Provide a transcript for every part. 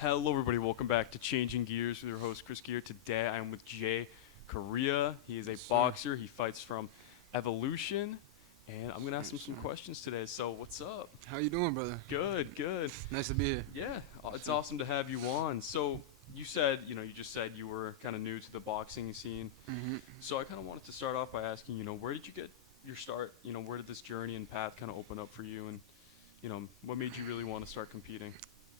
Hello, everybody. Welcome back to Changin Gears with your host, Chris Gear. Today, I'm with Jay Correia. He is a Yes, sir. boxer. He fights from Evolution. And I'm going to ask him Yes, some sir. questions today. So, what's up? How you doing, brother? Good, good. Nice to be here. Yeah, it's Sure. awesome to have you on. So, you said, you just said you were kind of new to the boxing scene. hmm So, I kind of wanted to start off by asking, where did you get your start? Where did this journey and path kind of open up for you? And, what made you really want to start competing?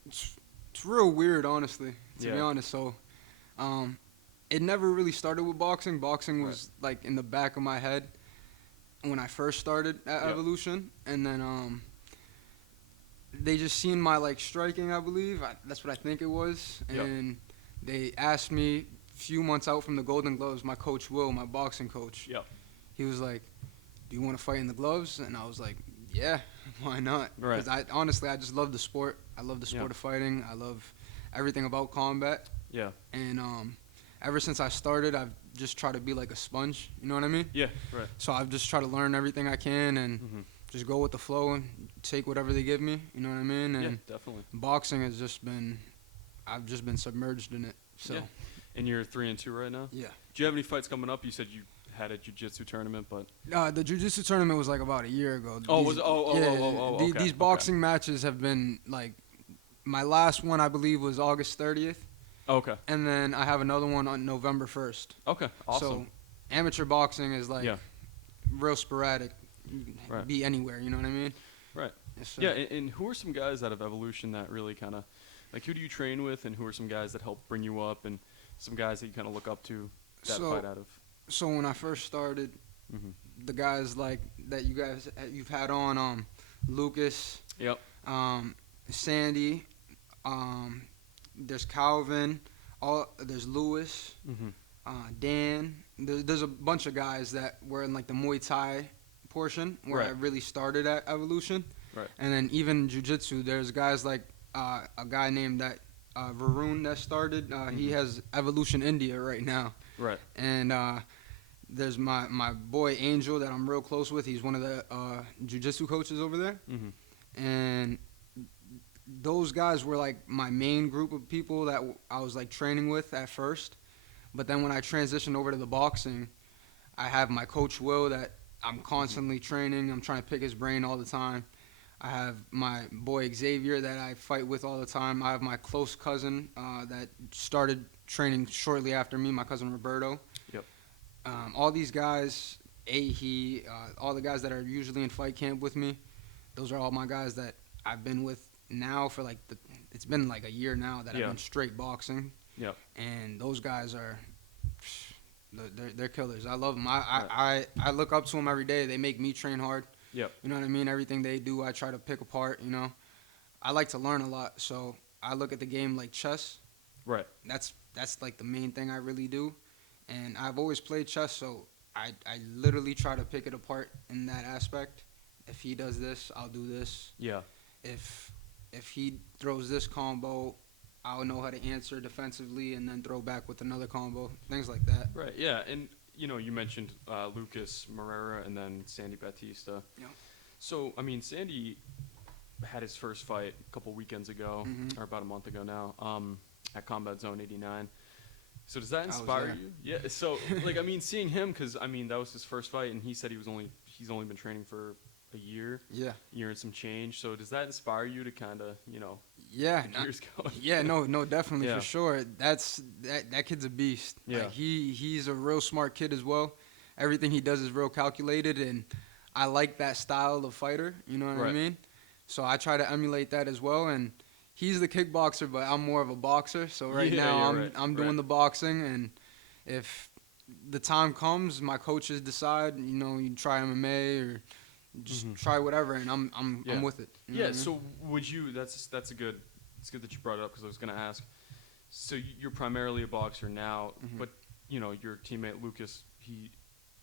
It's real weird, honestly, to be Yeah. honest. So, um, it never really started with boxing. Boxing Right. was like in the back of my head when I first started at Yep. Evolution, and then they just seen my like striking, I believe. That's what I think it was, Yep. and they asked me a few months out from the Golden Gloves. My coach Will, my boxing coach, Yep. he was like, "Do you want to fight in the gloves?" And I was like, "Yeah, why not?" Right. Because I honestly, I just love the sport. I love the sport Yeah. of fighting. I love everything about combat. Yeah. And ever since I started, I've just tried to be like a sponge. You know what I mean? Yeah. Right. So I've just tried to learn everything I can and Mm-hmm. just go with the flow and take whatever they give me. You know what I mean? And Yeah, definitely. boxing has just been, I've just been submerged in it. So Yeah. And you're 3-2 right now. yeah. Do you have any fights coming up? You said you had a jiu-jitsu tournament, but The jiu-jitsu tournament was like about a year ago. oh, was okay, These okay. boxing matches have been like, my last one I believe was August 30th, Okay, and then I have another one on November 1st. okay, awesome. So amateur boxing is like Yeah. real sporadic. You can Right. be anywhere, you know what I mean? Right. Yes, sir. Yeah, and who are some guys out of Evolution that really kind of, like, who do you train with, and who are some guys that help bring you up, and some guys that you kind of look up to that So- fight out of? So when I first started, Mm-hmm. the guys like that you've had on, Lucas, Yep. Sandy, there's Calvin, there's Lewis, Mm-hmm. Dan. There's a bunch of guys that were in like the Muay Thai portion where I Right. really started at Evolution. Right. And then even Jiu-Jitsu, there's guys like a guy named Varun that started. He Mhm. has Evolution India right now. Right. And there's my boy Angel that I'm real close with. He's one of the Jiu-Jitsu coaches over there. Mm-hmm. And those guys were like my main group of people that I was like training with at first. But then when I transitioned over to the boxing, I have my coach Will that I'm constantly training. I'm trying to pick his brain all the time. I have my boy Xavier that I fight with all the time. I have my close cousin that started training shortly after me, my cousin Roberto. Yep. All these guys, all the guys that are usually in fight camp with me, those are all my guys that I've been with now for like it's been like a year now that Yeah. I've been straight boxing. Yep. And those guys are, they're killers. I love them. I look up to them every day. They make me train hard. Yep. You know what I mean? Everything they do, I try to pick apart. You know, I like to learn a lot, so I look at the game like chess. Right. That's like the main thing I really do, and I've always played chess, so I literally try to pick it apart in that aspect. If he does this, I'll do this. Yeah. If he throws this combo, I'll know how to answer defensively and then throw back with another combo, things like that. Right. Yeah. And you mentioned Lucas Moreira and then Sandy Batista. Yeah. So I mean, Sandy had his first fight a couple weekends ago, Mhm. or about a month ago now, at Combat Zone 89. So does that was inspire there. you? Yeah. So like, I mean, seeing him, because I mean that was his first fight, and he said he's only been training for a year and some change. So does that inspire you to kind of Yeah. get gears going? Yeah, no, definitely Yeah. for sure. That kid's a beast. Yeah. Like he's a real smart kid as well. Everything he does is real calculated, and I like that style of fighter. You know what I Right. mean? So I try to emulate that as well. And he's the kickboxer, but I'm more of a boxer. So right Yeah, now you're I'm right. doing Right. the boxing, and if the time comes, my coaches decide, you try MMA or just Mhm. try whatever, and I'm Yeah. with it. You know Yeah. what I mean? So would you? That's a good. It's good that you brought it up because I was going to ask. So you're primarily a boxer now, Mhm. but your teammate Lucas, he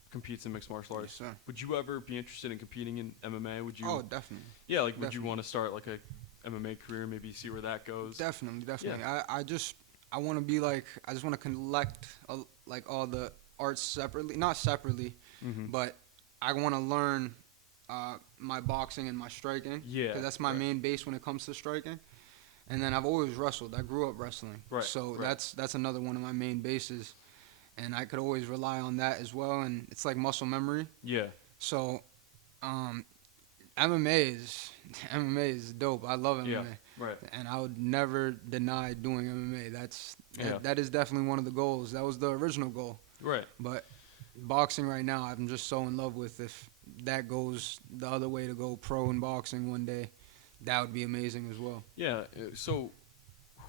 competes in mixed martial Yes, arts. sir. Would you ever be interested in competing in MMA? Would you? Oh, definitely. Yeah, like would you definitely. want to start like a MMA career, maybe see where that goes? Definitely. I want to be like, I just want to collect like all the arts separately, not separately, Mm-hmm. but I want to learn my boxing and my striking. Yeah, Because that's my right. main base when it comes to striking. And then I've always wrestled. I grew up wrestling. Right. So right. that's another one of my main bases. And I could always rely on that as well. And it's like muscle memory. Yeah. So um, MMA is MMA is dope. I love MMA. Yeah. Right. And I would never deny doing MMA. That is definitely one of the goals. That was the original goal. Right. But boxing right now, I'm just so in love with. If that goes the other way to go pro in boxing one day, that would be amazing as well. Yeah. So,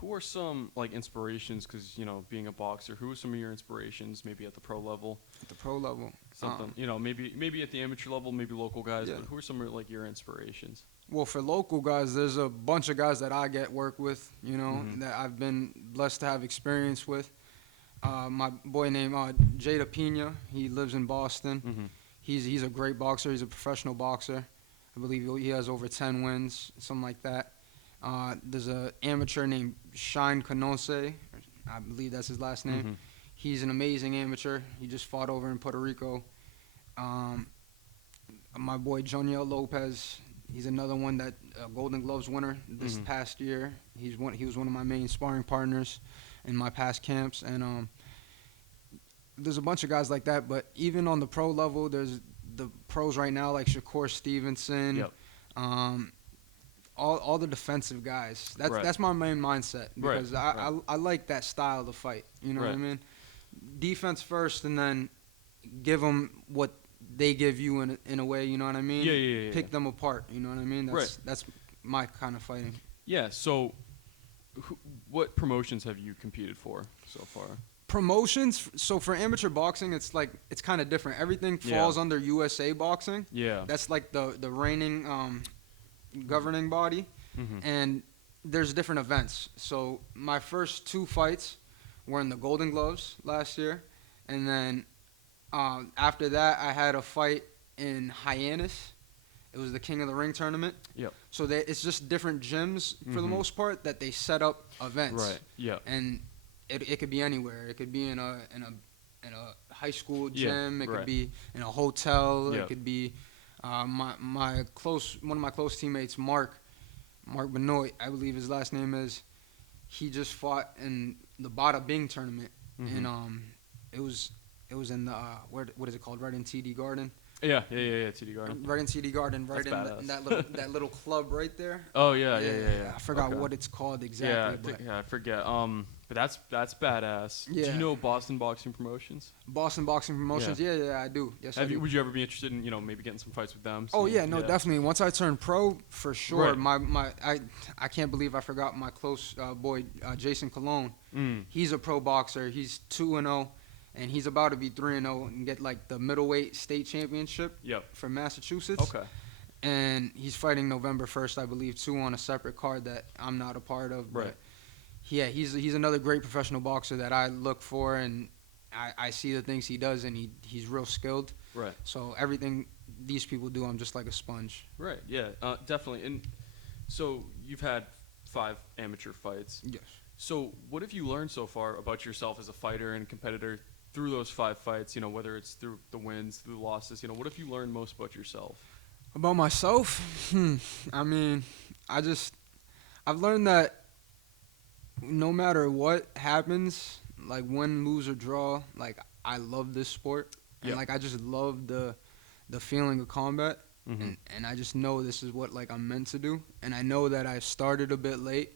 who are some like inspirations? Because being a boxer, who are some of your inspirations? Maybe at the pro level. At the pro level, Something. Maybe at the amateur level, maybe local guys. Yeah. But who are some of like your inspirations? well, for local guys, there's a bunch of guys that I get work with. Mhm. That I've been blessed to have experience with. My boy named Jada Pena. He lives in Boston. Mm-hmm. He's a great boxer. He's a professional boxer. I believe he has over 10 wins, something like that. There's an amateur named Shine Canose. I believe that's his last name. Mm-hmm. He's an amazing amateur. He just fought over in Puerto Rico. My boy Joniel Lopez. He's another one that Golden Gloves winner this Mhm. past year. He was one of my main sparring partners in my past camps, and there's a bunch of guys like that. But even on the pro level, there's the pros right now like Shakur Stevenson. Yep. All the defensive guys. Right. That's my main mindset Right, because right. I like that style to fight. You know what I Right. mean? Defense first, and then give them what they give you in a way. You know what I mean? Yeah. Pick them apart. You know what I mean? That's my kind of fighting. Yeah. So, what promotions have you competed for so far? Promotions. So for amateur boxing, it's kind of different. Everything Yeah. falls under USA Boxing. Yeah. That's like the reigning governing body. Mm-hmm. And there's different events. So my first 2 fights were in the Golden Gloves last year, and then after that I had a fight in Hyannis. It was the King of the Ring tournament. Yep. So it's just different gyms for the Mhm. most part that they set up events. Right. Yeah. And it could be anywhere. It could be in a high school Yeah, gym. It right. could be in a hotel. Yeah. It could be one of my close teammates, Mark Benoit, I believe his last name is. He just fought in the Bada Bing tournament, Mhm. and it was in the what is it called? Right in TD Garden. Yeah. TD Garden. Right in TD Garden. Right That's in badass. that little club right there. Oh yeah. I forgot Okay. what it's called exactly. I forget. But that's badass. Do Yeah. you know Boston Boxing Promotions? Boston Boxing Promotions. Yeah, I do. Yes, I do. Would you ever be interested in maybe getting some fights with them? Oh seeing- yeah, no, definitely. Once I turn pro, for sure. Right. I can't believe I forgot my close boy Jason Colon. Mm. He's a pro boxer. He's 2-0, and he's about to be 3-0 and get like the middleweight state championship Yep. for Massachusetts. Okay. And he's fighting November 1st, I believe, too, on a separate card that I'm not a part of. Right. But yeah, he's another great professional boxer that I look for, and I see the things he does, and he's real skilled. Right. So everything these people do, I'm just like a sponge. Right. Yeah. Definitely. And so you've had 5 amateur fights. Yes. So what have you learned so far about yourself as a fighter and competitor through those 5 fights? Whether it's through the wins, through the losses. What have you learned most about yourself? About myself, I mean, I've learned that no matter what happens, like win, lose or draw, like I love this sport, and Yeah. like I just love the feeling of combat, Mhm. and I just know this is what like I'm meant to do, and I know that I started a bit late,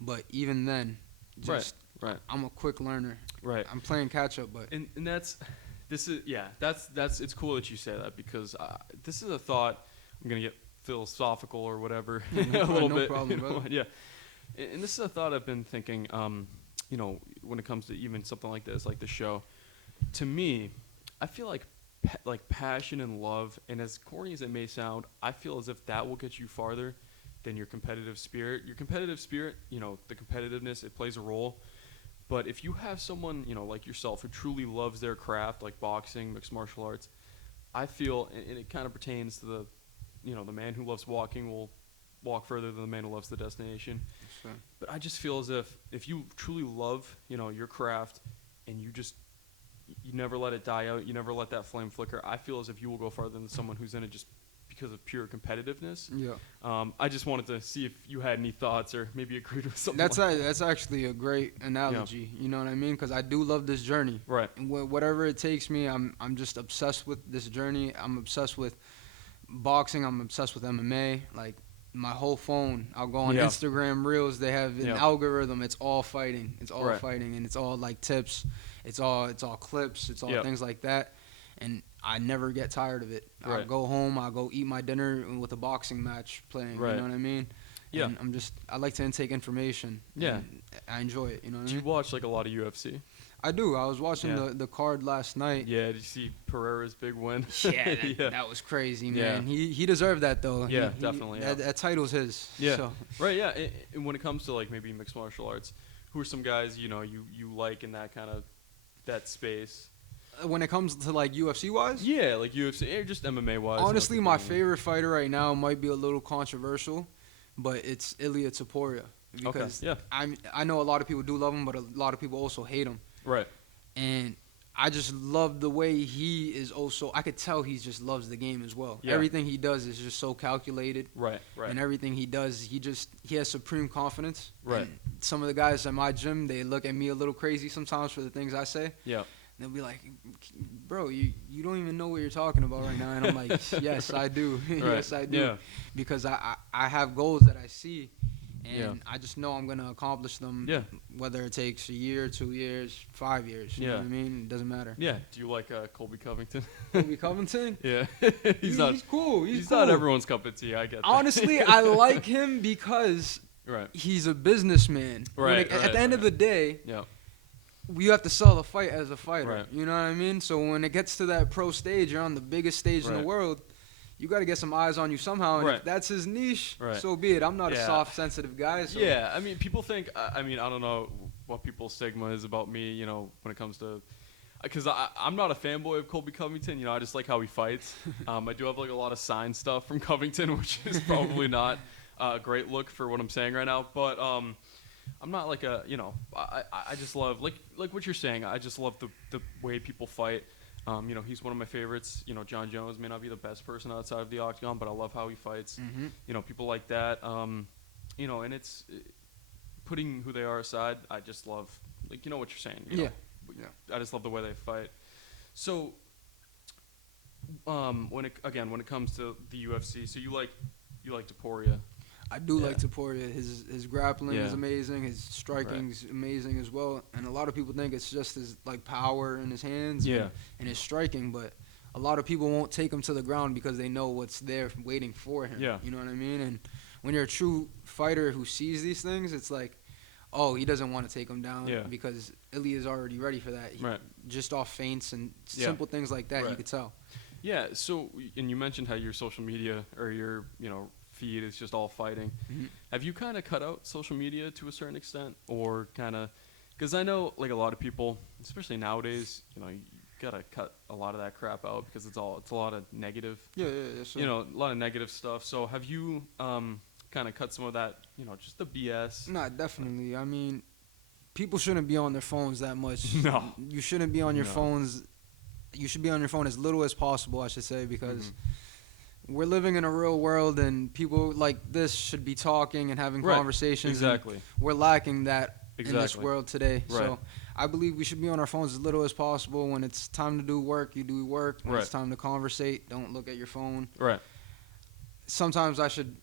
but even then, just Right. I'm a quick learner. Right. I'm playing catch up, but And that's it's cool that you say that because this is a thought. I'm gonna get philosophical or whatever a little No bit. problem, brother. Yeah. And this is a thought I've been thinking. When it comes to even something like this, like the show, to me, I feel like passion and love, and as corny as it may sound, I feel as if that will get you farther than your competitive spirit. Your competitive spirit, the competitiveness, it plays a role. But if you have someone, like yourself, who truly loves their craft, like boxing, mixed martial arts, I feel, and it kind of pertains to the man who loves walking will walk further than the man who loves the destination. Sure. But I just feel as if you truly love, your craft, and you never let it die out, you never let that flame flicker, I feel as if you will go farther than someone who's in it just because of pure competitiveness. Yeah. I just wanted to see if you had any thoughts or maybe agreed with something. That's actually a great analogy. You know what I mean? Because I do love this journey. Right. And whatever it takes me, I'm just obsessed with this journey. I'm obsessed with boxing. I'm obsessed with MMA. Like my whole phone, I'll go on Instagram Reels. They have an algorithm. It's all fighting. It's all fighting, and it's all like tips. It's all clips. It's all things like that. And I never get tired of it. I go home. I go eat my dinner with a boxing match playing. You know what I mean? Yeah. And I like to intake information. Yeah. I enjoy it. You know what I mean? Do you watch like a lot of UFC? I do. I was watching the card last night. Yeah. Did you see Pereira's big win? That was crazy, man. He deserved that though. Yeah, definitely. That title's his. Yeah. So. Right. Yeah. And when it comes to like maybe mixed martial arts, who are some guys you like in that kind of that space? When it comes to like UFC wise? Yeah, like UFC or just MMA wise. Honestly, my favorite fighter right now might be a little controversial, but it's Ilia Topuria. Because I know a lot of people do love him, but a lot of people also hate him. Right. And I just love the way he is also, I could tell he just loves the game as well. Yeah. Everything he does is just so calculated. Right. And everything he does, he has supreme confidence. Right. And some of the guys at my gym, they look at me a little crazy sometimes for the things I say. Yeah. They'll be like, bro, you don't even know what you're talking about right now. And I'm like, yes, I do. Yes, I do. Yeah. Because I have goals that I see, and I just know I'm going to accomplish them, whether it takes a year, 2 years, 5 years. You know what I mean? It doesn't matter. Yeah. Do you like Colby Covington? Colby Covington? Yeah. He's cool. He's cool. Not everyone's cup of tea. I get that. Honestly, I like him because he's a businessman. Right. At the end of the day, you have to sell the fight as a fighter. Right. You know what I mean? So when it gets to that pro stage, you're on the biggest stage in the world, you got to get some eyes on you somehow. And if that's his niche, so be it. I'm not a soft, sensitive guy. So. Yeah, I mean, people think, I don't know what people's stigma is about me, when it comes to, because I'm not a fanboy of Colby Covington. I just like how he fights. I do have like a lot of signed stuff from Covington, which is probably not a great look for what I'm saying right now. But I'm not like I just love like what you're saying. I just love the way people fight. He's one of my favorites. John Jones may not be the best person outside of the octagon, but I love how he fights. Mm-hmm. People like that. And it's putting who they are aside. I just love what you're saying. You know? I just love the way they fight. So when it comes to the UFC, so you like Topuria. I do like Topuria. His grappling is amazing. His striking's amazing as well. And a lot of people think it's just his like power in his hands and his striking, but a lot of people won't take him to the ground because they know what's there waiting for him. Yeah. You know what I mean? And when you're a true fighter who sees these things, it's like, oh, he doesn't want to take him down because Ilia is already ready for that. Just off feints and simple things like that, you could tell. Yeah. So, and you mentioned how your social media or your feed is just all fighting. Mm-hmm. Have you kind of cut out social media to a certain extent, or kind of, because I know like a lot of people, especially nowadays, you gotta cut a lot of that crap out because it's a lot of negative. Sure. A lot of negative stuff. So have you kind of cut some of that, just the BS? No, definitely. I mean, people shouldn't be on their phones that much. No, you shouldn't be on your phones. You should be on your phone as little as possible, I should say, because. Mm-hmm. We're living in a real world, and people like this should be talking and having conversations. Exactly. We're lacking that in this world today. Right. So I believe we should be on our phones as little as possible. When it's time to do work, you do work. When it's time to conversate, don't look at your phone. Right. Sometimes I should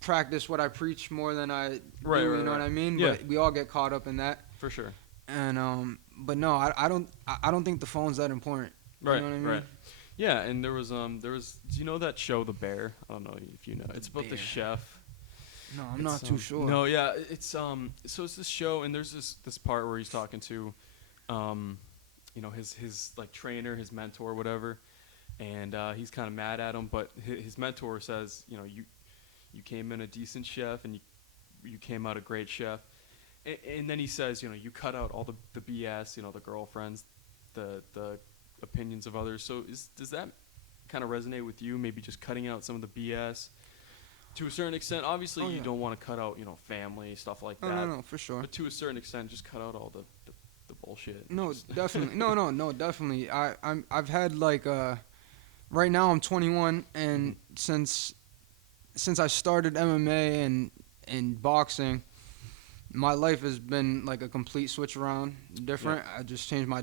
practice what I preach more than I do, you know what I mean? Yeah. But we all get caught up in that. For sure. And but no, I don't think the phone's that important. Right. You know what I mean? Right. Yeah, and there was do you know that show The Bear? I don't know if you know. It's about the chef. No, I'm not too sure. No, yeah, it's so it's this show, and there's this part where he's talking to his like trainer, his mentor, whatever, and he's kind of mad at him, but his mentor says, you came in a decent chef, and you came out a great chef, and then he says, you cut out all the BS, the girlfriends, the opinions of others. So does that kind of resonate with you? Maybe just cutting out some of the BS to a certain extent. Obviously, you don't want to cut out family stuff like that. No, for sure. But to a certain extent, just cut out all the bullshit. No, definitely. No, definitely. I've had like right now I'm 21, and since I started MMA and boxing, my life has been like a complete switch around, different. I just changed my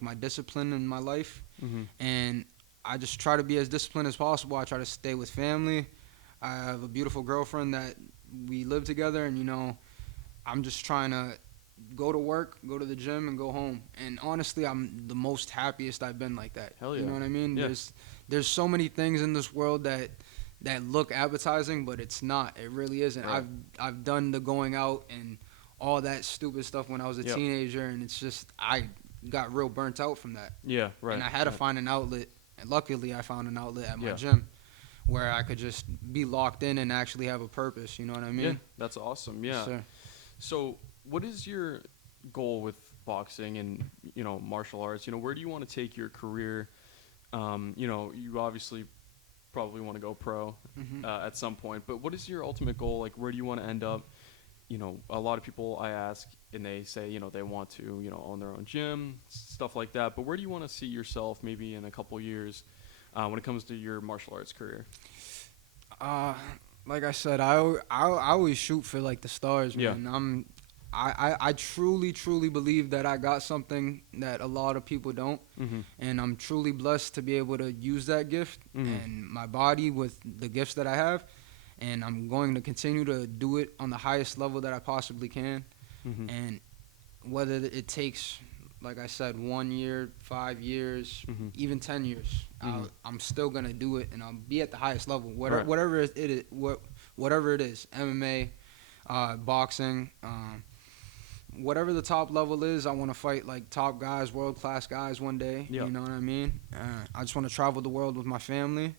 my discipline in my life, Mm-hmm. and I just try to be as disciplined as possible. I try to stay with family. I have a beautiful girlfriend that we live together, and I'm just trying to go to work, go to the gym, and go home. And honestly, I'm the most happiest I've been like that. Hell You yeah. know what I mean? Yeah. There's so many things in this world that look appetizing, but it's not. It really isn't. Right. I've done the going out and all that stupid stuff when I was a Yep. teenager, and it's just I got real burnt out from that. Yeah. Right. And I had to yeah. find an outlet. And luckily, I found an outlet at my Yeah. gym where I could just be locked in and actually have a purpose. You know what I mean? Yeah. That's awesome. Yeah. Yes, sir. So, what is your goal with boxing and martial arts? Where do you want to take your career? You obviously probably want to go pro at some point, but what is your ultimate goal? Like, where do you want to end up? A lot of people I ask, and they say, they want to, own their own gym, stuff like that. But where do you want to see yourself maybe in a couple years when it comes to your martial arts career? Like I said, I always shoot for like the stars, Yeah. man. I truly believe that I got something that a lot of people don't, Mm-hmm. and I'm truly blessed to be able to use that gift Mhm. and my body with the gifts that I have, and I'm going to continue to do it on the highest level that I possibly can. Mm-hmm. And whether it takes, like I said, 1 year, 5 years, Mhm. even 10 years, Mhm. I'm still gonna do it, and I'll be at the highest level, Right. whatever whatever it is, MMA, boxing, whatever the top level is. I want to fight like top guys, world class guys one day. Yeah. You know what I mean? I just want to travel the world with my family,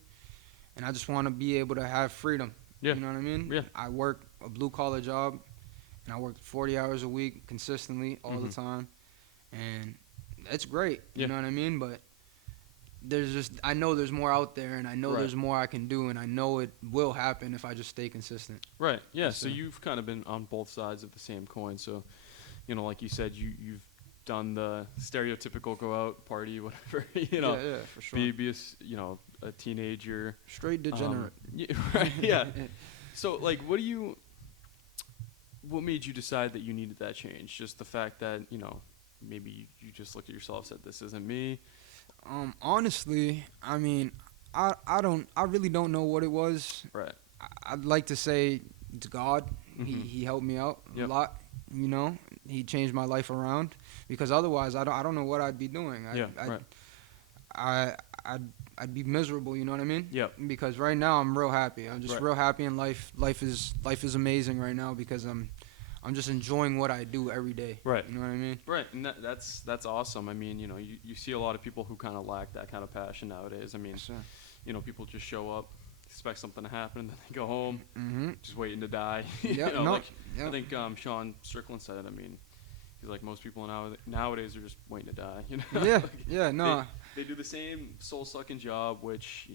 and I just want to be able to have freedom. Yeah. You know what I mean? Yeah. I work a blue collar job, and I work 40 hours a week consistently all the Mhm. time, and it's great. Yeah. You know what I mean? But I know there's more out there, and I know Right. there's more I can do, and I know it will happen if I just stay consistent. Right. Yeah. Yes, So sir. you've kind of been on both sides of the same coin. So, like you said, you've done the stereotypical go out party, whatever. Yeah, for sure. be a teenager. Straight degenerate. Yeah. Right. Yeah. So like, what made you decide that you needed that change? Just the fact that maybe you just looked at yourself and said, "This isn't me." Honestly, I mean, I really don't know what it was. Right. I'd like to say it's God. Mhm. He helped me out a Yep. lot. He changed my life around, because otherwise I don't know what I'd be doing. Right. I'd be miserable. You know what I mean? Yep. Because right now I'm real happy. I'm just Right. real happy in life. Life is amazing right now because I'm just enjoying what I do every day. Right. You know what I mean? Right, and that's awesome. I mean, you see a lot of people who kind of lack that kind of passion nowadays. I mean, Yes, sir. people just show up, expect something to happen, and then they go home, Mm-hmm. just waiting to die. Yep, I yep. think Sean Strickland said it. I mean, he's like, most people nowadays are just waiting to die. Yeah, Like, yeah, no. They do the same soul-sucking job, which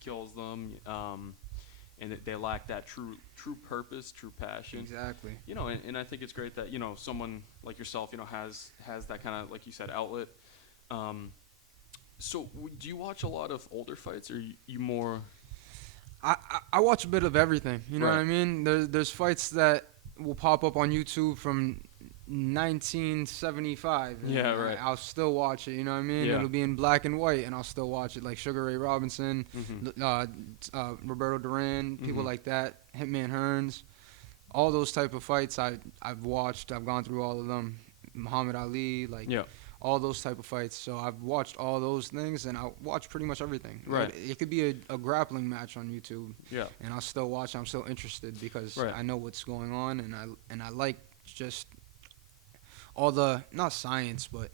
kills them, and they lack that true purpose, true passion. Exactly. And I think it's great that someone like yourself has that kind of, like you said, outlet. So do you watch a lot of older fights, or you more? I watch a bit of everything. You know what Right. I mean? There's fights that will pop up on YouTube from 1975. and Yeah, right. I'll still watch it. You know what I mean? Yeah. It'll be in black and white, and I'll still watch it. Like Sugar Ray Robinson, Mhm. Roberto Duran, people Mhm. like that, Hitman Hearns, all those type of fights I've watched. I've gone through all of them. Muhammad Ali, like Yeah. all those type of fights. So I've watched all those things, and I watch pretty much everything. Right. It could be a grappling match on YouTube, Yeah. and I'll still watch. I'm still interested because Right. I know what's going on, and I like just all the, not science, but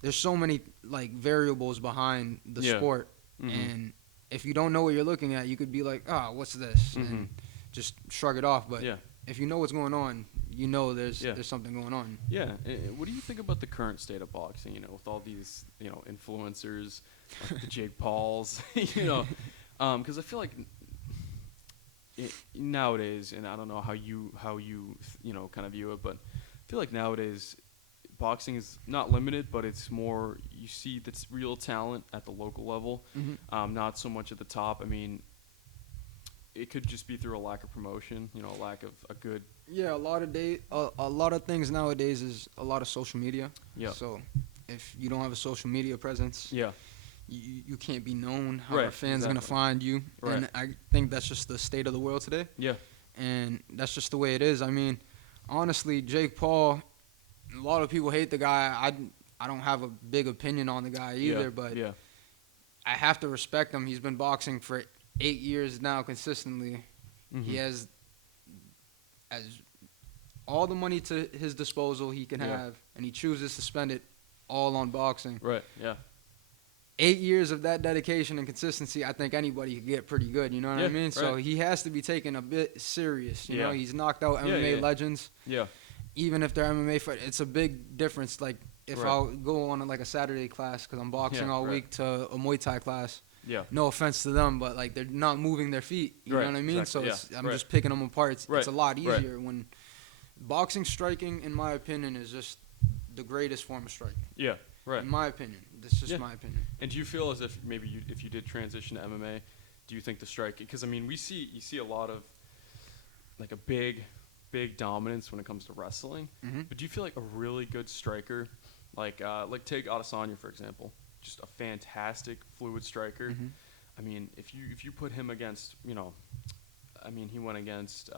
there's so many like variables behind the Yeah. sport, Mhm. and if you don't know what you're looking at, you could be like, oh, what's this, and just shrug it off. But Yeah. if you know what's going on, there's something going on. Yeah. What do you think about the current state of boxing? With all these influencers, like the Jake Pauls, because I feel like nowadays, and I don't know how you kind of view it, but I feel like nowadays boxing is not limited, but it's more you see that's real talent at the local level, not so much at the top. I mean, it could just be through a lack of promotion, a lack of a good. Yeah, a lot of things nowadays is a lot of social media. Yeah. So if you don't have a social media presence, Yeah. you can't be known. How are fans exactly. gonna find you? Right. And I think that's just the state of the world today. Yeah. And that's just the way it is. I mean, honestly, Jake Paul, a lot of people hate the guy. I don't have a big opinion on the guy either, but yeah. I have to respect him. He's been boxing for 8 years now consistently. He has as all the money to his disposal he can have, and he chooses to spend it all on boxing. Right. Yeah. 8 years of that dedication and consistency, I think anybody could get pretty good. You know what I mean? Right. So he has to be taken a bit serious. You know, he's knocked out Yeah, MMA yeah. legends. Yeah. Even if they're MMA fight, it's a big difference. Like if Right. I'll go on like a Saturday class because I'm boxing all right. week to a Muay Thai class. Yeah. No offense to them, but like they're not moving their feet. You Right, know what I mean? exactly, So I'm right. just picking them apart. It's Right, a lot right. easier when boxing striking, in my opinion, is just the greatest form of striking. Yeah. Right. In my opinion, that's just Yeah. my opinion. And do you feel as if maybe if you did transition to MMA, do you think the striking? Because I mean, you see a lot of like a big dominance when it comes to wrestling. Mhm. But do you feel like a really good striker, like take Adesanya for example, just a fantastic fluid striker. Mhm. I mean, if you put him against, I mean, he went against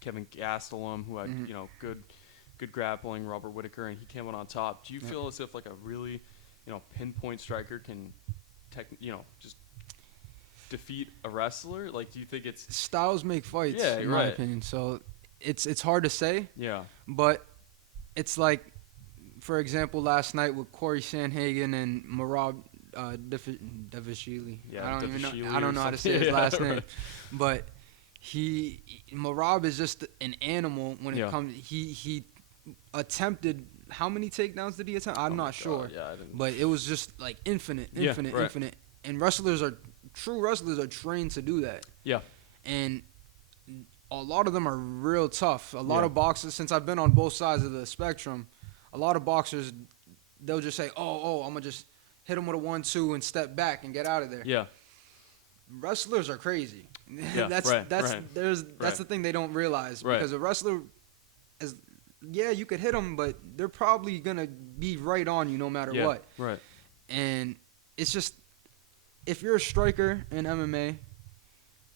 Kevin Gastelum, who had good grappling, Robert Whittaker, and he came out on top. Do you feel as if like a really, pinpoint striker can, just defeat a wrestler? Like, do you think it's Styles make fights, in my opinion. So it's hard to say, but it's like, for example, last night with Corey Sanhagen and Merab Devashili. I don't know how to say his last name, but Merab is just an animal when it comes. He attempted, how many takedowns did he attempt? I'm not sure. Yeah, I didn't. But it was just like infinite. And true wrestlers are trained to do that. Yeah. And a lot of them are real tough. A lot of boxers, since I've been on both sides of the spectrum, a lot of boxers, they'll just say, oh, I'm going to just hit him with a 1-2 and step back and get out of there. Yeah. Wrestlers are crazy. Yeah, that's the thing they don't realize. Right. Because a wrestler is, you could hit them, but they're probably going to be right on you no matter what. Right. And it's just, if you're a striker in MMA,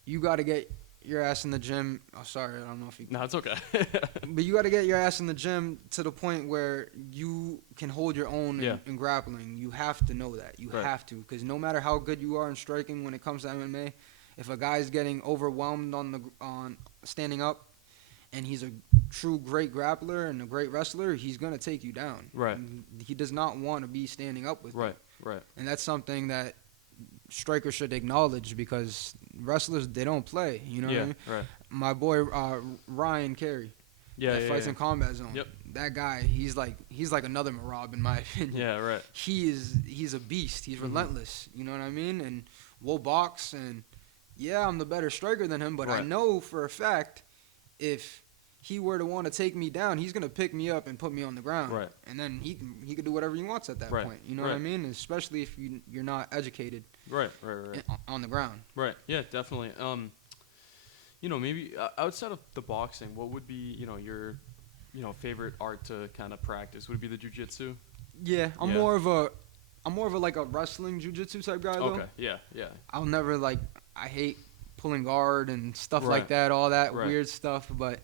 you got to get your ass in the gym. Oh, sorry, I don't know if you. No, it's okay. But you got to get your ass in the gym to the point where you can hold your own in grappling. You have to know that. You have to, because no matter how good you are in striking, when it comes to MMA, if a guy's getting overwhelmed on standing up, and he's a true great grappler and a great wrestler, he's gonna take you down. Right. He does not want to be standing up with you. Right. And that's something that strikers should acknowledge, because wrestlers, they don't play. You know what I mean? Right. My boy Ryan Carey, that fights in Combat Zone. Yep. That guy, he's like another Merab in my opinion. Yeah, right. He's a beast. He's relentless. You know what I mean? And we'll box, and I'm the better striker than him, but I know for a fact if he were to want to take me down, he's gonna pick me up and put me on the ground. Right. And then he could do whatever he wants at that point. You know what I mean? Especially if you're not educated. Right. On the ground. Right. Yeah, definitely. Maybe outside of the boxing, what would be, your, favorite art to kind of practice? Would it be the jiu-jitsu? Yeah, I'm more of a like a wrestling jiu-jitsu type guy though. Okay. Yeah. I'll never I hate pulling guard and stuff like that, all that weird stuff, but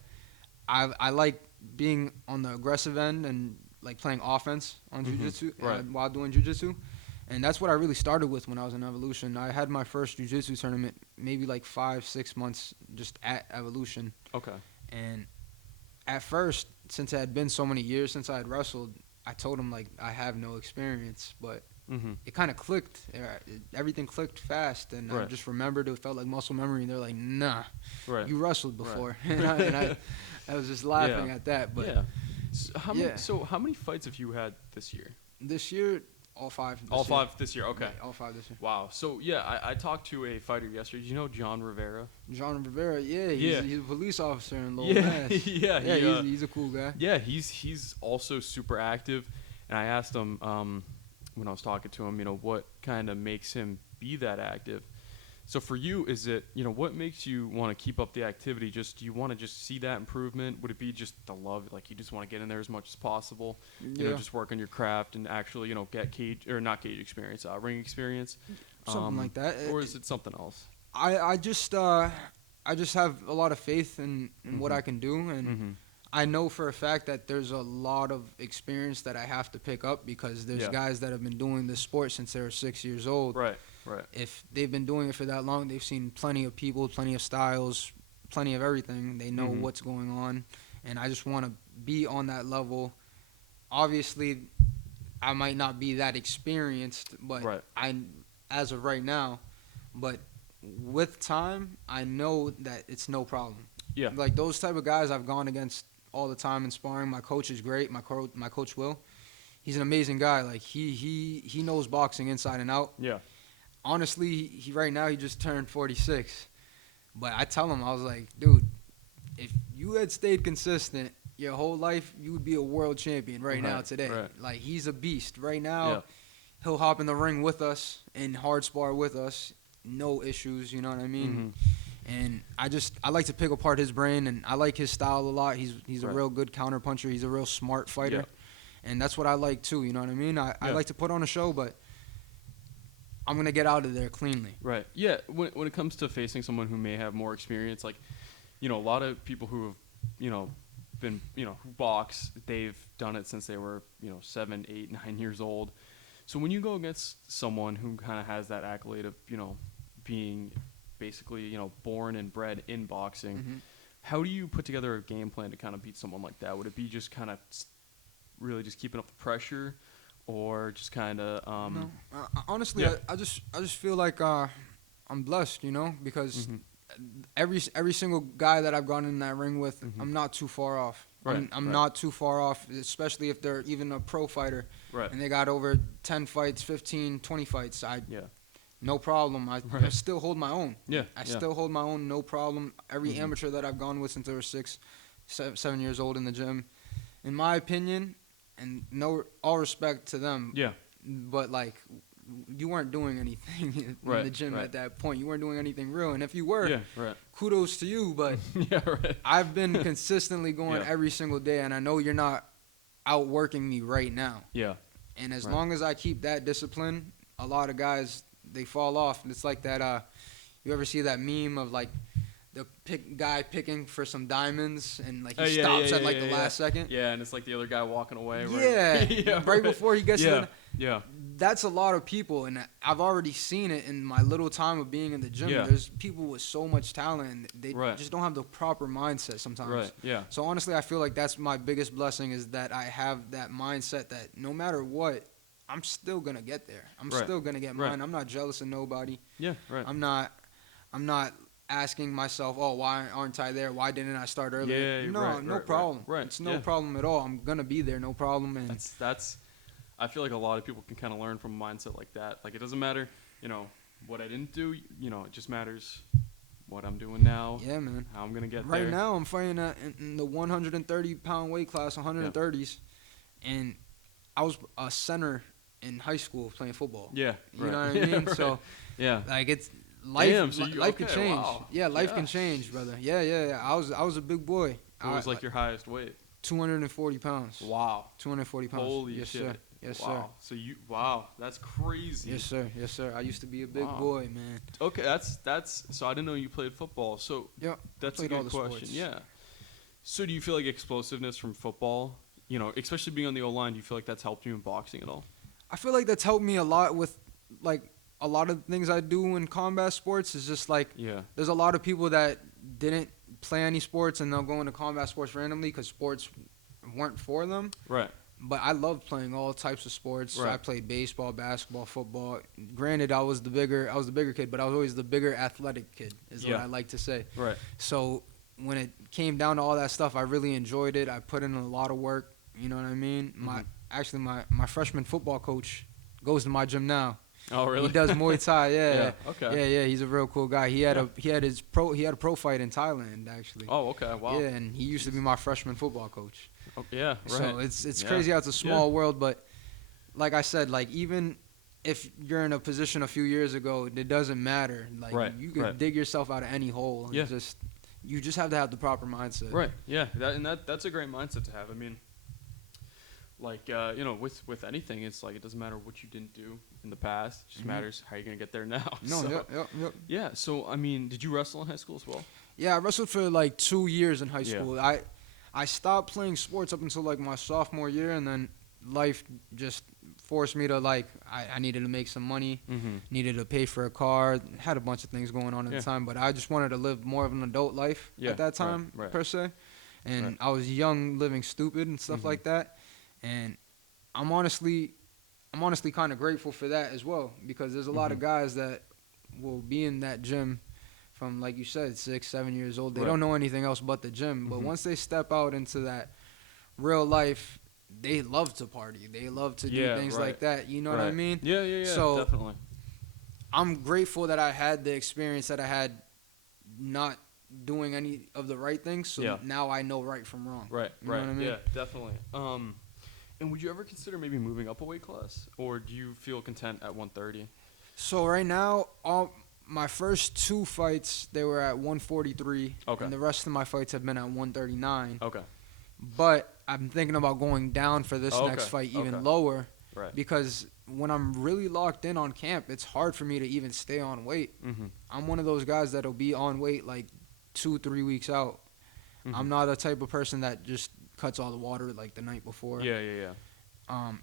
I like being on the aggressive end and like playing offense on jiu-jitsu while doing jiu-jitsu. And that's what I really started with when I was in Evolution. I had my first jiu-jitsu tournament maybe like 5-6 months just at Evolution. Okay. And at first, since it had been so many years since I had wrestled, I told them I have no experience, but it kind of clicked. Everything clicked fast, and I just remembered it felt like muscle memory. And they're like, "Nah, you wrestled before," and I was just laughing at that. But So how many fights have you had this year? This year, all 5. All 5 this year. Okay. Yeah, all 5 this year. Wow. So yeah, I talked to a fighter yesterday. Do you know John Rivera? John Rivera, he's a police officer in Lowell, Yeah, Mass. yeah. He's a cool guy. Yeah, he's also super active, and I asked him when I was talking to him, what kind of makes him be that active. So for you, is it, what makes you want to keep up the activity? Do you want to just see that improvement? Would it be just the love, like you just want to get in there as much as possible, just work on your craft and actually, get not cage experience, ring experience, something like that, or is it something else? I just have a lot of faith in what I can do, and I know for a fact that there's a lot of experience that I have to pick up because there's guys that have been doing this sport since they were 6 years old. Right. If they've been doing it for that long, they've seen plenty of people, plenty of styles, plenty of everything. They know what's going on, and I just want to be on that level. Obviously, I might not be that experienced, but as of right now, but with time, I know that it's no problem. Yeah. Like those type of guys I've gone against all the time in sparring. My coach is great. My coach Will, he's an amazing guy. Like he knows boxing inside and out. Yeah. Honestly, he right now he just turned 46, but I tell him, I was like, dude, if you had stayed consistent your whole life, you would be a world champion now today. Right. Like he's a beast right now. Yeah. He'll hop in the ring with us and hard spar with us, no issues. You know what I mean? And I like to pick apart his brain, and I like his style a lot. He's a real good counter puncher. He's a real smart fighter, and that's what I like too. You know what I mean? I like to put on a show, but I'm gonna get out of there cleanly. Right. Yeah. When it comes to facing someone who may have more experience, like, a lot of people who have, been, who box, they've done it since they were, 7, 8, 9 years old. So when you go against someone who kind of has that accolade of, being basically, born and bred in boxing, how do you put together a game plan to kind of beat someone like that? Would it be just kind of really just keeping up the pressure? Or just kind of no. Honestly, I just feel like I'm blessed, because every single guy that I've gone in that ring with, I'm not too far off. I'm not too far off, especially if they're even a pro fighter and they got over 10 fights, 15, 20 fights. No problem. I still hold my own. I still hold my own, no problem. Every amateur that I've gone with since they were 6, 7 years old in the gym, in my opinion. And all respect to them. Yeah. But like, you weren't doing anything in the gym at that point. You weren't doing anything real. And if you were, kudos to you. But I've been consistently going every single day, and I know you're not outworking me right now. Yeah. And as long as I keep that discipline, a lot of guys, they fall off. And it's like that. You ever see that meme of like the guy picking for some diamonds and like he stops at the last second? Yeah, and it's like the other guy walking away. Right before he gets to the, that's a lot of people, and I've already seen it in my little time of being in the gym. There's people with so much talent, and they just don't have the proper mindset sometimes. So honestly, I feel like that's my biggest blessing, is that I have that mindset that no matter what, I'm still gonna get there. I'm still gonna get mine. I'm not jealous of nobody. I'm not asking myself, oh, why aren't I there? Why didn't I start earlier? No problem. It's no problem at all. I'm gonna be there, no problem. And that's I feel like a lot of people can kind of learn from a mindset like that. Like, it doesn't matter, what I didn't do. It just matters what I'm doing now. Yeah, man. How I'm gonna get there. Right now, I'm fighting in the 130-pound weight class, 130s, and I was a center in high school playing football. You know what I mean? So like, it's life. Life can change. Wow. Yeah, life can change, brother. Yeah. I was a big boy. What was like your highest weight? 240 pounds. Wow. 240 pounds. Holy yes, shit. Sir. Yes, wow. sir. So that's crazy. Yes, sir. Yes, sir. I used to be a big boy, man. Okay, that's so I didn't know you played football. So that's a good question. Sports. Yeah. So do you feel like explosiveness from football, especially being on the O-line, do you feel like that's helped you in boxing at all? I feel like that's helped me a lot with, like, a lot of things I do in combat sports is just like, there's a lot of people that didn't play any sports and they'll go into combat sports randomly because sports weren't for them. Right. But I love playing all types of sports. Right. I played baseball, basketball, football. Granted, I was the bigger kid, but I was always the bigger athletic kid, is what I like to say. Right. So when it came down to all that stuff, I really enjoyed it. I put in a lot of work. You know what I mean? My freshman football coach goes to my gym now. Oh, really? He does Muay Thai. Yeah. Okay. Yeah. He's a real cool guy. He had a pro fight in Thailand actually. Oh, okay. Wow. Yeah, and he used to be my freshman football coach. Oh, yeah. Right. So it's Yeah. crazy how it's a small world, but like I said, like even if you're in a position a few years ago, it doesn't matter. Like Right, you could right. dig yourself out of any hole. And Yeah. you just have to have the proper mindset. Right. Yeah. That's a great mindset to have. I mean, like with anything, it's like it doesn't matter what you didn't do in the past. It just matters how you're gonna get there now. No, So, yep. yeah. So I mean, did you wrestle in high school as well? Yeah, I wrestled for like 2 years in high Yeah. school. I stopped playing sports up until like my sophomore year, and then life just forced me to like I needed to make some money, Mm-hmm. needed to pay for a car, had a bunch of things going on at the time, but I just wanted to live more of an adult life Yeah, at that time right. per se. And Right. I was young, living stupid and stuff Mhm. like that. And I'm honestly kind of grateful for that as well, because there's a lot of Mhm. guys that will be in that gym from, like you said, 6, 7 years old. They Right. don't know anything else but the gym. But Mhm. once they step out into that real life, they love to party. They love to do things right. like that. You know what I Right. mean? Yeah. So- Definitely. I'm grateful that I had the experience that I had not doing any of the right things. So Yeah. now I know right from wrong. Right. You know Right. what I mean? Yeah. Definitely. And would you ever consider maybe moving up a weight class, or do you feel content at 130? So right now, all my first 2 fights, they were at 143. Okay. And the rest of my fights have been at 139. Okay. But I'm thinking about going down for this Okay, next fight even okay. lower, Right. because when I'm really locked in on camp, it's hard for me to even stay on weight. Mm-hmm. I'm one of those guys that'll be on weight like 2-3 weeks out. Mm-hmm. I'm not a type of person that just cuts all the water like the night before. Yeah.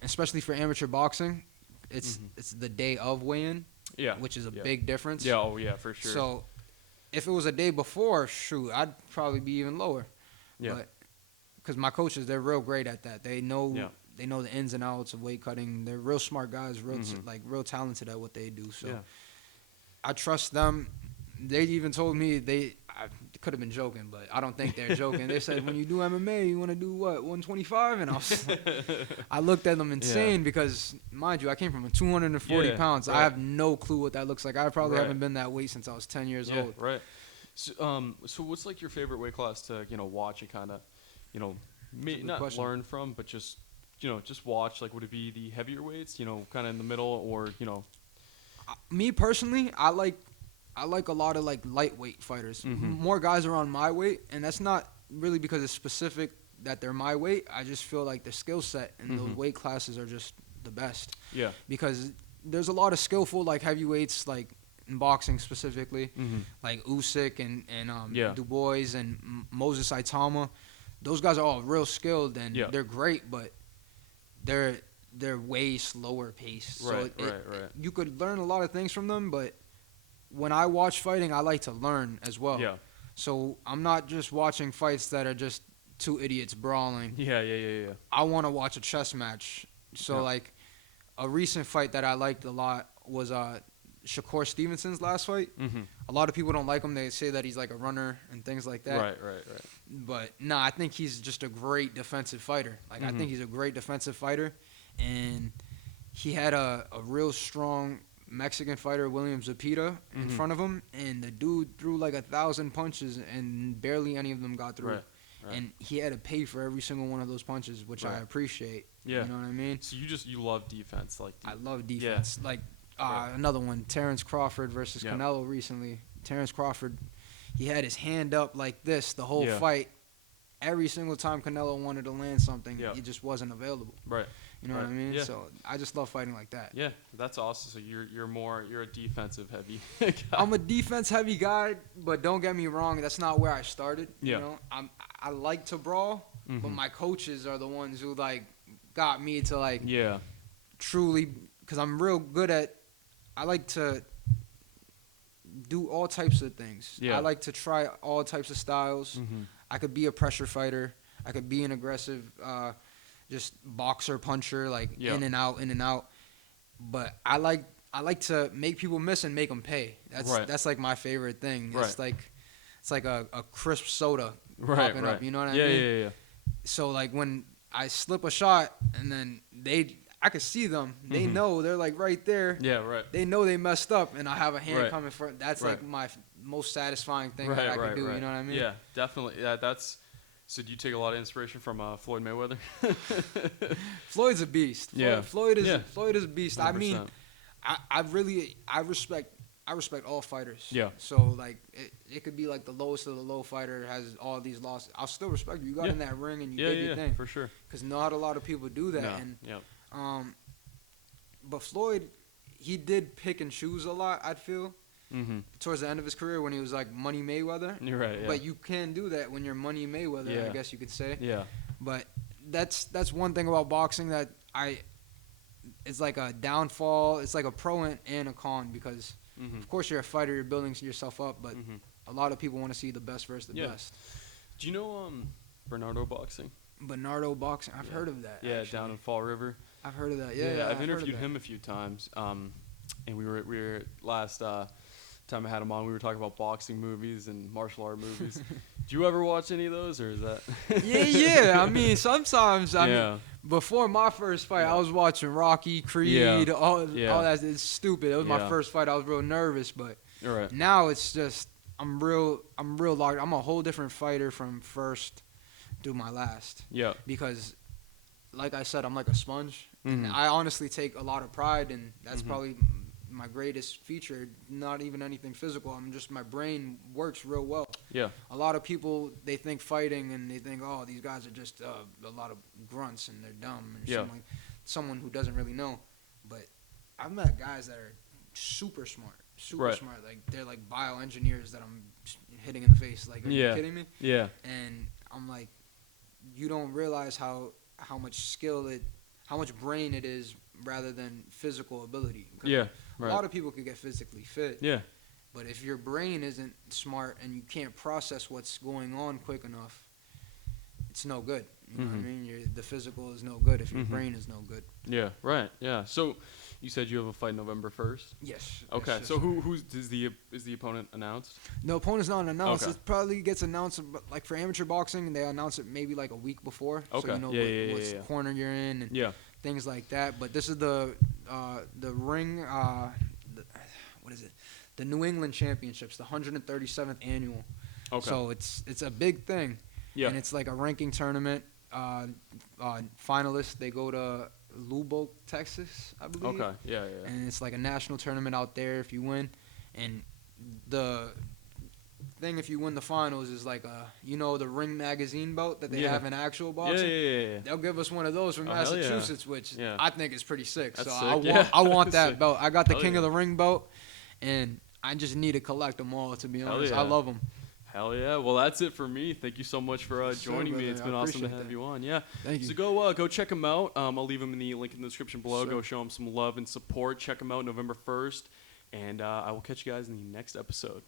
Especially for amateur boxing, it's Mhm. it's the day of weigh-in, Yeah. which is a Yeah. big difference. Yeah. Oh, yeah. For sure. So if it was a day before, shoot, I'd probably be even lower. Yeah. But because my coaches, they're real great at that. They know Yeah. they know the ins and outs of weight cutting. They're real smart guys, Mhm. real talented at what they do. So Yeah. I trust them. They even told me I could have been joking, but I don't think they're joking. They said, when you do MMA, you want to do what, 125? And I looked at them insane because, mind you, I came from 240 Yeah, pounds. right. I have no clue what that looks like. I probably Right. haven't been that weight since I was 10 years Yeah. old. Right. So what's like your favorite weight class to watch and kind of good not question. learn from, but just just watch? Like, would it be the heavier weights? Kind of in the middle, or Me personally, I like a lot of like lightweight fighters. Mhm. More guys are on my weight, and that's not really because it's specific that they're my weight. I just feel like the skill set in those Mhm. weight classes are just the best, yeah. because there's a lot of skillful like heavyweights, like in boxing specifically, Mm-hmm. like Usyk and Yeah. Du Bois and Moses Saitama. Those guys are all real skilled and Yeah. they're great, but they're way slower paced. Right. So Right. you could learn a lot of things from them, but when I watch fighting, I like to learn as well. Yeah. So I'm not just watching fights that are just 2 idiots brawling. Yeah. I want to watch a chess match. So Yeah. like a recent fight that I liked a lot was Shakur Stevenson's last fight. Mm-hmm. A lot of people don't like him. They say that he's like a runner and things like that. Right. But no, I think he's just a great defensive fighter. Like I Mhm. think he's a great defensive fighter, and he had a real strong Mexican fighter, William Zepeda, in Mhm. front of him, and the dude threw like 1,000 punches, and barely any of them got through. Right. And he had to pay for every single one of those punches, which I Right. appreciate. Yeah. You know what I mean? So you love defense, like I love defense. Like Right. another one, Terrence Crawford versus Yeah. Canelo recently. Terrence Crawford, he had his hand up like this the whole Yeah. fight. Every single time Canelo wanted to land something, Yeah. it just wasn't available. right. You know what I Right. mean? Yeah. So I just love fighting like that. Yeah, that's awesome. So you're a defensive heavy guy. I'm a defense heavy guy, but don't get me wrong, that's not where I started. Yeah. You know, I like to brawl, but Mhm. my coaches are the ones who like got me to like Yeah. truly, because I'm real good at. I like to do all types of things. Yeah. I like to try all types of styles. Mm-hmm. I could be a pressure fighter. I could be an aggressive, just boxer puncher, like Yeah. in and out. But I like to make people miss and make them pay. Right. That's like my favorite thing. Right. It's like a crisp soda Right. popping Right. up. You know what I yeah, mean? Yeah. So like when I slip a shot and then I could see them. They Mhm. know they're like right there. Yeah, right. They know they messed up, and I have a hand Right. coming for. That's Right. like my most satisfying thing Right, that I right, could do. right. You know what I mean? Yeah, definitely. Yeah, that's. So do you take a lot of inspiration from Floyd Mayweather? Floyd's a beast. Yeah. Floyd is Yeah. Floyd is a beast. I mean, 100%. I respect all fighters. Yeah. So like it could be like the lowest of the low fighter has all these losses. I'll still respect you. You got Yeah. in that ring and you Yeah, did yeah, your thing. for sure. Because not a lot of people do that. No. And Yeah. but Floyd, he did pick and choose a lot. I'd feel Mm-hmm. towards the end of his career when he was like Money Mayweather. You're right. Yeah. But you can do that when you're Money Mayweather. Yeah. I guess you could say. Yeah. But that's one thing about boxing that it's like a downfall. It's like a pro and a con because Mm-hmm. of course you're a fighter, you're building yourself up, but Mm-hmm. a lot of people want to see the best versus the Yeah. best. Do you know Bernardo boxing? Bernardo boxing, I've Yeah. heard of that. Yeah, actually. down in Fall River. I've heard of that. Yeah, I've I've heard of interviewed that. him a few times. And we were last time I had him on, we were talking about boxing movies and martial art movies. Do you ever watch any of those, or is that? yeah. I mean, sometimes I yeah. mean, before my first fight, Yeah. I was watching Rocky, Creed, Yeah. all that. It's stupid. It was my Yeah. first fight. I was real nervous, but You're right. now it's just I'm real locked. I'm a whole different fighter from first to my last Yeah. because, like I said, I'm like a sponge. Mhm. And I honestly take a lot of pride, and that's Mhm. probably my greatest feature. Not even anything physical. I'm just my brain works real well. Yeah. A lot of people they think fighting and they think, oh, these guys are just a lot of grunts and they're dumb and Yeah. someone who doesn't really know. But I've met guys that are super smart. Right. Smart. Like they're like bioengineers that I'm hitting in the face. Like, are Yeah. you kidding me? Yeah. And I'm like, you don't realize how much skill how much brain it is rather than physical ability. 'Cause Yeah. a Right. lot of people could get physically fit, Yeah. but if your brain isn't smart and you can't process what's going on quick enough, it's no good. You know what I Mhm. mean? The physical is no good if your Mhm. brain is no good. Yeah. Right. Yeah. So, you said you have a fight November 1st. Yes. Okay. yes, So yes. who's is the opponent announced? The opponent's not announced. Okay. It probably gets announced, like for amateur boxing, they announce it maybe like a week before, so Okay. you know Yeah, what yeah. corner you're in and Yeah. things like that. But this is the ring. What is it? The New England Championships, the 137th annual. Okay. So it's a big thing. Yeah. And it's like a ranking tournament. Finalists they go to Lubbock, Texas, I believe. Okay. Yeah. Yeah. And it's like a national tournament out there if you win. And the thing if you win the finals is like the Ring magazine belt that they Yeah. have in actual Yeah. boxing. Yeah. They'll give us one of those from Oh, hell yeah. Massachusetts, which Yeah. I think is pretty sick. That's so sick, yeah. I want that Sick. belt. I got the Hell King of yeah. the Ring belt, and I just need to collect them all. To be Hell honest, yeah. I love them. Hell yeah. Well, that's it for me. Thank you so much for Yes, sir, joining me. brother. It's I been awesome to appreciate have that. you on. Yeah. Thank you. So go check them out. I'll leave them in the link in the description below. Sure. Go show them some love and support. Check them out November 1st. And I will catch you guys in the next episode.